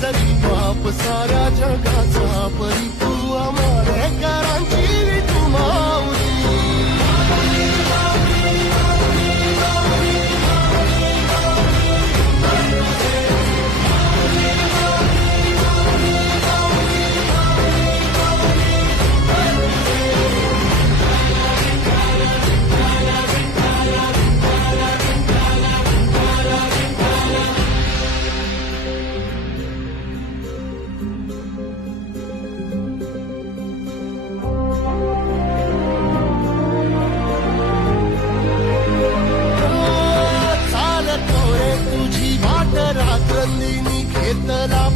जरी बाप साऱ्या जगाचा परी तू आंबेडकरांची तू माऊली. रात्रंदिनी घेतला